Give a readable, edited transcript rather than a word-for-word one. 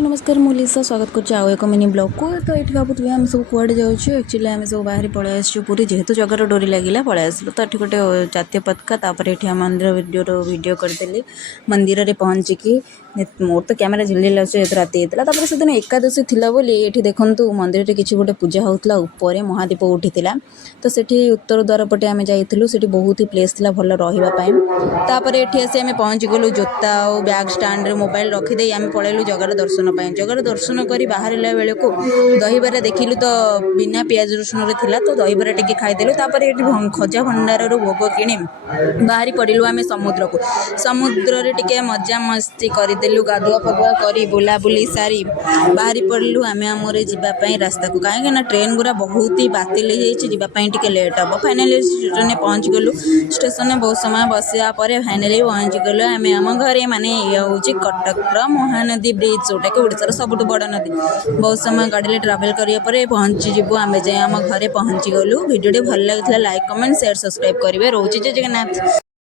Hello नमस्कार मु लिसा स्वागत कर आउ एक मिनी ब्लॉग को। तो ये भावुए आम सब कड़े जाऊँ एक्चुअली आम सब बाहर पलि आसू पूरी जेहेतु जगार डोरी लगे पलि आसलु। तो ये गोटे जातीय पताका तापर ये मंदिर वीडियो करदेली मंदिर में पहुँचिकी मोर तो कैमेरा झिलझिल आस राति होता से दिन एकादशी थिला बोली ये देखूँ मंदिर में किसी गोटे पूजा होता ऊपर महादीप उठी तो सेठी उत्तर द्वार पटे आम जाइलु से बहुत ही प्लेस थी भल रही ये आसी आम पहुँची गलु जोता और बैग स्टाण्ड मोबाइल रखीदे आम पलैलु जगार दर्शन जगार दर्शन कर बाहर बेलू दहीबरा देखिलु तो बिना पियाज रसुन थिला तो दहीबरा टिके खाईदेलु ये खजा भंडार भोग कि बाहरी पड़ू आम समुद्र को समुद्र रे टिके मजा मस्ती करदेलु गाधुआ फगुआ कर बुलाबुली सारी बाहरी पड़ू आम आमरे जावाई रास्ता को कहीं ट्रेन गुरा बहुत ही बातिल होती लेट हम फाइनाली स्टेशन में पहुँच गलु। स्टेशन में बहुत समय बसा फाइनाली पहुँच गलु आम आम घरे माने ये हूँ कटक महानदी ब्रिज जोटा कि ओडिशार सबुठ बड़ नदी बहुत समय गाड़ी ट्रावेल करारे पहुँची जीवु आम जाए आम घरे पहुँची गलु। वीडियो भल लगी लाइक कमेंट शेयर सब्सक्राइब करेंगे। रोचे जय जगन्नाथ।